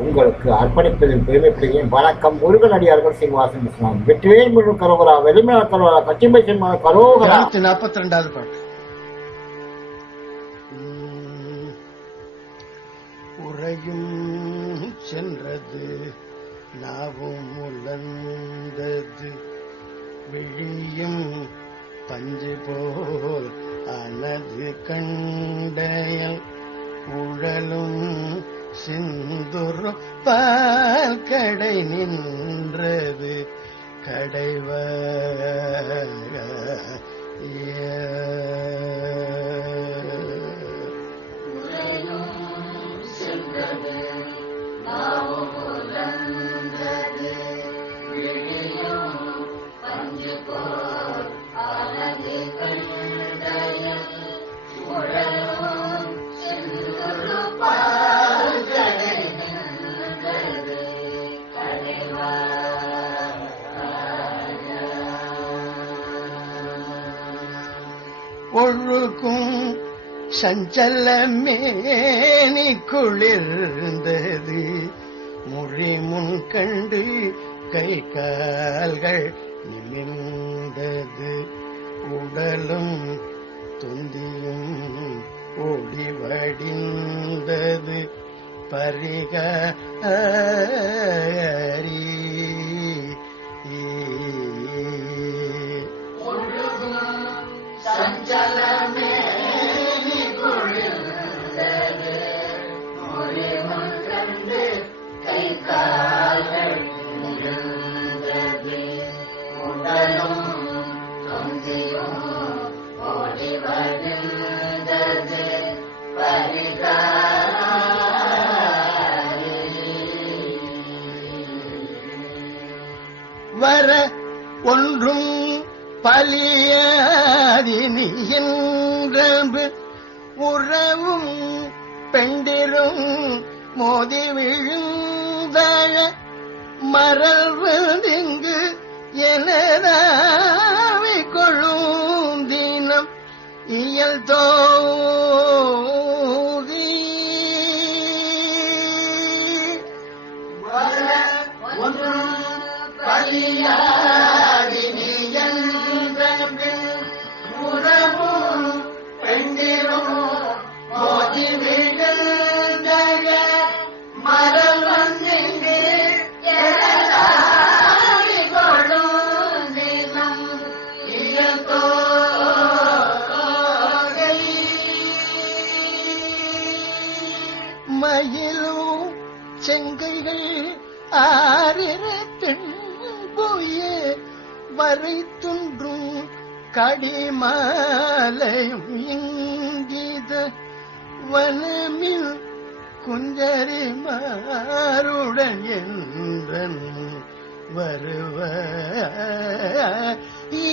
உங்களுக்கு அர்ப்பணிப்பதில் பெருமைப்படுகிறேன். வணக்கம் முருகன் அடியார்கள் சீனிவாசன் இஸ்லாம் வெற்றிவேல் முழு கரோகரா வெளிமல கரோகரா கச்சிமை சின்மா கரோகரா. நாற்பத்தி ரெண்டாவது பாட்டு. உறையும் சென்றது நாவும் உலர்ந்தது. விழியும் பஞ்சு போல் அனது கண்டயல் உழலும் சிந்துரு பால் கடை நின்றது கடைவ சஞ்சலமேனி குளிர்ந்தது. மொழி முன் கண்டு கை கால்கள் நிமிர்ந்தது. உடலும் துந்தியும் ஓடி வடிந்தது. பரிகாரி ஒன்றும் பலியாதினியன்று உறவும் பெண்டிரும் மோதி விழுந்தழ மறல்வதிங்கு எனதாவி கொழும் தினம் இயல் தோ கடிமாலையும் இங்கித வனமில் குஞ்சரி மாருடன் என்றன் வருவ. ஏ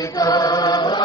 Sita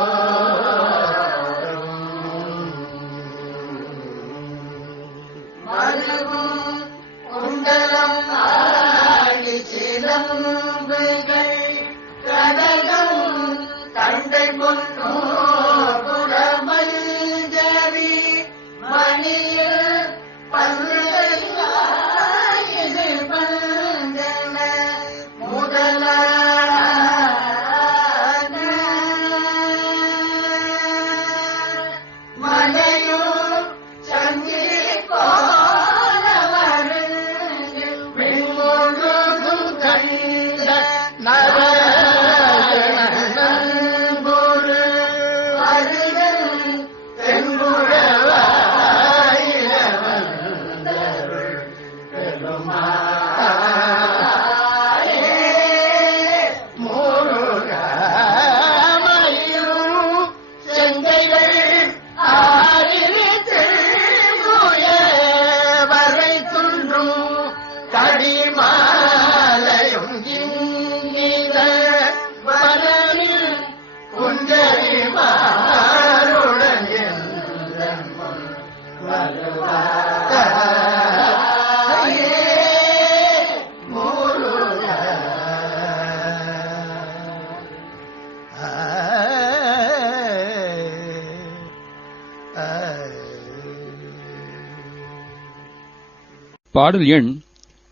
பாடல் எண்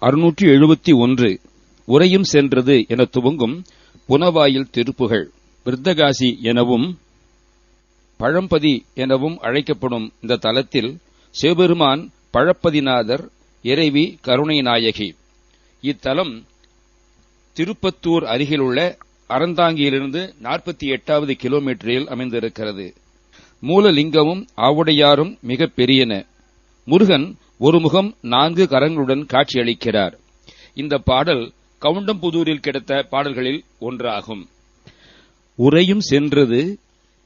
அறுநூற்றி எழுபத்தி ஒன்று. உரையும் சென்றது என துவங்கும் புனவாயில் திருப்புகள். விருத்தகாசி எனவும் பழம்பதி எனவும் அழைக்கப்படும் இந்த தலத்தில் சிவபெருமான் பழப்பதிநாதர் இறைவி கருணைநாயகி இத்தலம் திருப்பத்தூர் அருகிலுள்ள அறந்தாங்கியிலிருந்து நாற்பத்தி எட்டாவது கிலோமீட்டரில் அமைந்திருக்கிறது. மூலலிங்கமும் ஆவுடையாரும் மிக பெரியன. முருகன் ஒரு முகம் நான்கு கரங்களுடன் காட்சியளிக்கிறார். இந்த பாடல் கவுண்டம்புதூரில் கிடைத்த பாடல்களில் ஒன்றாகும். உரையும் சென்றது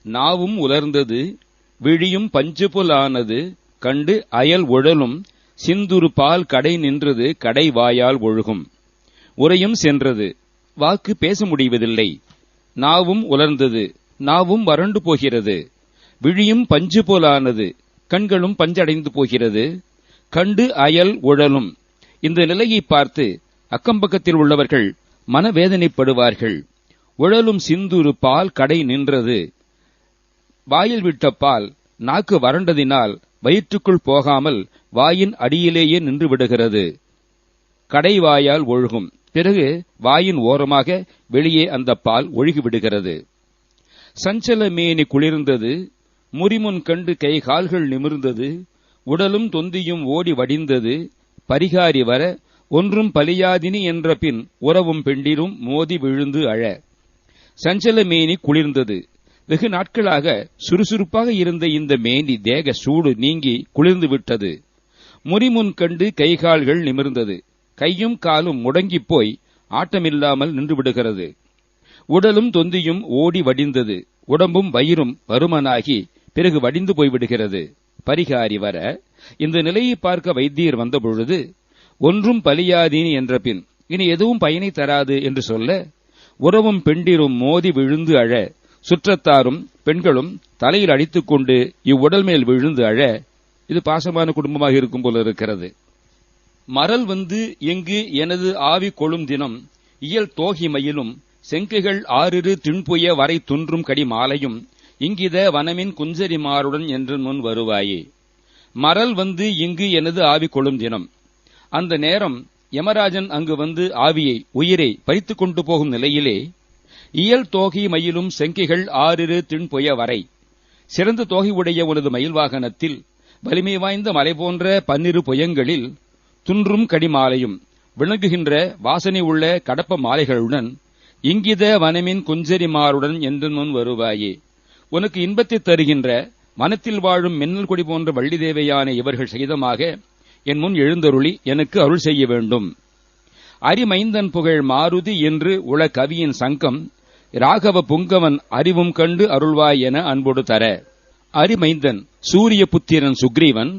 நாவும் உலர்ந்தது விழியும் பஞ்சுபுலானது கண்டு அயல் உழலும் சிந்துரு பால் கடை நின்றது கடை வாயால் ஒழுகும். உரையும் சென்றது வாக்கு பேச முடிவதில்லை. நாவும் உலர்ந்தது நாவும் வறண்டு போகிறது. விழியும் பஞ்சு போலானது. கண்களும் பஞ்சடைந்து போகிறது. கண்டு அயல் உழலும். இந்த நிலையை பார்த்து அக்கம்பக்கத்தில் உள்ளவர்கள் மனவேதனைப்படுவார்கள். உழலும் சிந்துரு பால் கடை நின்றது. வாயில் விட்ட பால் நாக்கு வறண்டதினால் வயிற்றுக்குள் போகாமல் வாயின் அடியிலேயே நின்று விடுகிறது. கடைவாயால் ஒழுகும். பிறகு வாயின் ஓரமாக வெளியே அந்த பால் ஒழுகி விடுகிறது. சஞ்சல மேனி குளிர்ந்தது. முறிமுன் கண்டு கை கால்கள் நிமிர்ந்தது உடலும் தொந்தியும் ஓடி வடிந்தது பரிகாரி வர ஒன்றும் பலியாதினி என்ற பின் உறவும் பெண்டிரும் மோதி விழுந்து அழ. சஞ்சல மேனி குளிர்ந்தது. வெகு நாட்களாக சுறுசுறுப்பாக இருந்த இந்த மேனி தேக சூடு நீங்கி குளிர்ந்து விட்டது. முறிமுன் கண்டு கை கால்கள் நிமிர்ந்தது. கையும் காலும் முடங்கிப் போய் ஆட்டமில்லாமல் நின்றுவிடுகிறது உடலும் தொந்தியும் ஓடி வடிந்தது. உடம்பும் வயிறும் வருமனாகி பிறகு வடிந்து போய்விடுகிறது. பரிகாரி வர இந்த நிலையை பார்க்க வைத்தியர் வந்தபொழுது ஒன்றும் பலியாதீன் என்ற பின் இனி எதுவும் பயனை தராது என்று சொல்ல உறவும் பெண்டிரும் மோதி விழுந்து அழ சுற்றத்தாரும் பெண்களும் தலையில் அடித்துக் கொண்டு இவ்வுடல் மேல் விழுந்து அழ இது பாசமான குடும்பமாக இருக்கும் போல இருக்கிறது. மரல் வந்து எங்கு எனது ஆவி கொழும் தினம் இயல் தோகி மயிலும் செங்கைகள் ஆறிரு திண்புய வரை துன்றும் கடி மாலையும் இங்கித வனமின் குஞ்சரிமாருடன் என்று முன் வருவாயே. மரல் வந்து இங்கு எனது ஆவி கொள்ளும் தினம். அந்த நேரம் யமராஜன் அங்கு வந்து ஆவியை உயிரை பறித்துக் கொண்டு போகும் நிலையிலே இயல் தோகை மயிலும் செங்கிகள் ஆறிரு தின்பொய வரை. சிறந்த தோகை உடைய உனது மயில் வாகனத்தில் வலிமை வாய்ந்த மலை போன்ற பன்னிரு புயங்களில் துன்றும் கடிமாலையும் விளங்குகின்ற வாசனை உள்ள கடப்ப மாலைகளுடன் இங்கித வனமின் குஞ்சரிமாருடன் என்று முன் வருவாயே. உனக்கு இன்பத்தை தருகின்ற மனத்தில் வாழும் மின்னல் கொடி போன்ற வள்ளி தேவையான இவர்கள் சகிதமாக என் முன் எழுந்தருளி எனக்கு அருள் செய்ய வேண்டும். அரிமைந்தன் புகழ் மாருதி என்று உள கவியின் சங்கம் ராகவ புங்கவன் அறிவும் கண்டு அருள்வாய் என அன்போடு தர. அரிமைந்தன் சூரிய புத்திரன் சுக்ரீவன்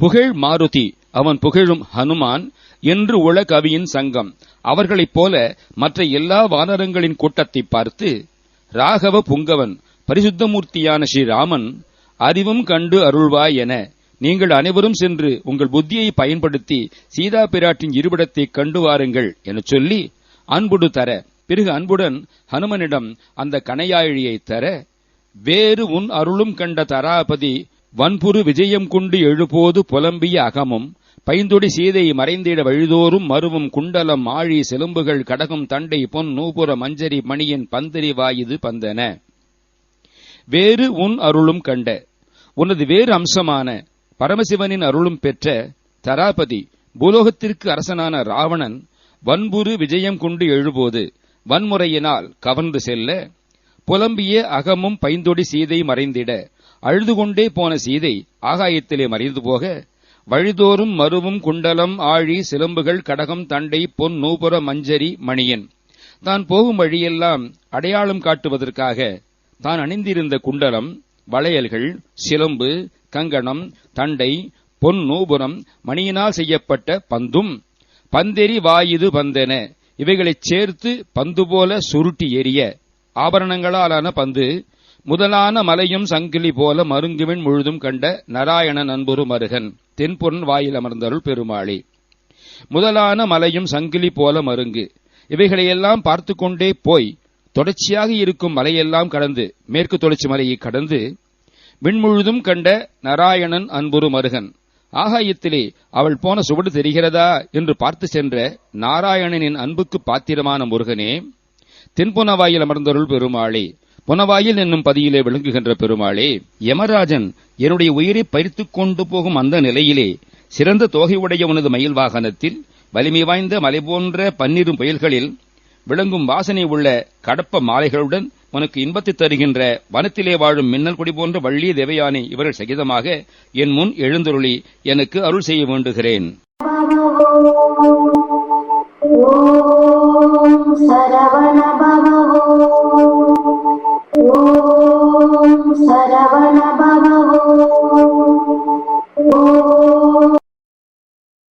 புகழ் மாருதி அவன் புகழும் ஹனுமான் என்று உள கவியின் சங்கம். அவர்களைப் போல மற்ற எல்லா வானரங்களின் கூட்டத்தை பார்த்து ராகவ புங்கவன் பரிசுத்தமூர்த்தியான ஸ்ரீராமன் அறிவும் கண்டு அருள்வாய் என நீங்கள் அனைவரும் சென்று உங்கள் புத்தியை பயன்படுத்தி சீதா பிராட்டின் இருபிடத்தை கண்டு வாருங்கள் எனச் சொல்லி அன்புடு தர பிறகு அன்புடன் ஹனுமனிடம் அந்த கனையாழியை தர வேறு உன் அருளும் கண்ட தராபதி வன்புரு விஜயம் கொண்டு எழுபோது புலம்பிய அகமும் பைந்தொடி சீதை மறைந்திட வழிதோறும் மருவும் குண்டலம் ஆழி செலும்புகள் கடகம் தண்டை பொன் நூபுர மஞ்சரி மணியின் பந்தரி வாயுது பந்தன. வேறு உன் அருளும் கண்ட. உனது வேறு அம்சமான. பரமசிவனின் அருளும் பெற்ற தராபதி பூலோகத்திற்கு அரசனான ராவணன் வன்புரு விஜயம் கொண்டு எழுபோது வன்முறையினால் கவர்ந்து செல்ல புலம்பிய அகமும் பைந்தொடி சீதை மறைந்திட அழுது கொண்டே போன சீதை ஆகாயத்திலே மறைந்து போக வழிதோறும் மருவும் குண்டலம் ஆழி சிலம்புகள் கடகம் தண்டை பொன் நூபுர மஞ்சரி மணியன். தான் போகும் வழியெல்லாம் அடையாளம் காட்டுவதற்காக தான் அணிந்திருந்த குண்டலம் வளையல்கள் சிலம்பு கங்கணம் தண்டை பொன் நூபுரம் மணியினால் செய்யப்பட்ட பந்தும் பந்தெறி வாயுது பந்தென இவைகளைச் சேர்த்து பந்து போல சுருட்டி எரிய ஆபரணங்களாலான பந்து முதலான மலையும் சங்கிலி போல மருங்குவின் முழுதும் கண்ட நாராயண அன்புரு மருகன் தென்பொன் வாயில் அமர்ந்தருள் பெருமாளே. முதலான மலையும் சங்கிலி போல மருங்கு இவைகளையெல்லாம் பார்த்து கொண்டே போய் தொடர்ச்சியாக இருக்கும் மலையெல்லாம் கடந்து மேற்கு தொடர்ச்சி மலையை கடந்து விண்முழுதும் கண்ட நாராயணன் அன்புரு மருகன். ஆகாயத்திலே அவள் போன சுவடு தெரிகிறதா என்று பார்த்து சென்ற நாராயணனின் அன்புக்கு பாத்திரமான முருகனே தென்புனவாயில் அமர்ந்தருள் பெருமாளே புனவாயில் என்னும் பதியிலே விளங்குகின்ற பெருமாளே யமராஜன் என்னுடைய உயிரை பறித்துக் கொண்டு போகும் அந்த நிலையிலே சிறந்த தோகை உடைய உனது மயில் வாகனத்தில் வலிமை வாய்ந்த மலை போன்ற பன்னிரும் புயல்களில் விளங்கும் வாசனை உள்ள கடப்ப மாலைகளுடன் உனக்கு இன்பத்தை தருகின்ற வனத்திலே வாழும் மின்னல் குடி போன்ற வள்ளி தேவயானை இவர்கள் சகிதமாக என் முன் எழுந்தருளி எனக்கு அருள் செய்ய வேண்டுகிறேன். ஓம் சரவண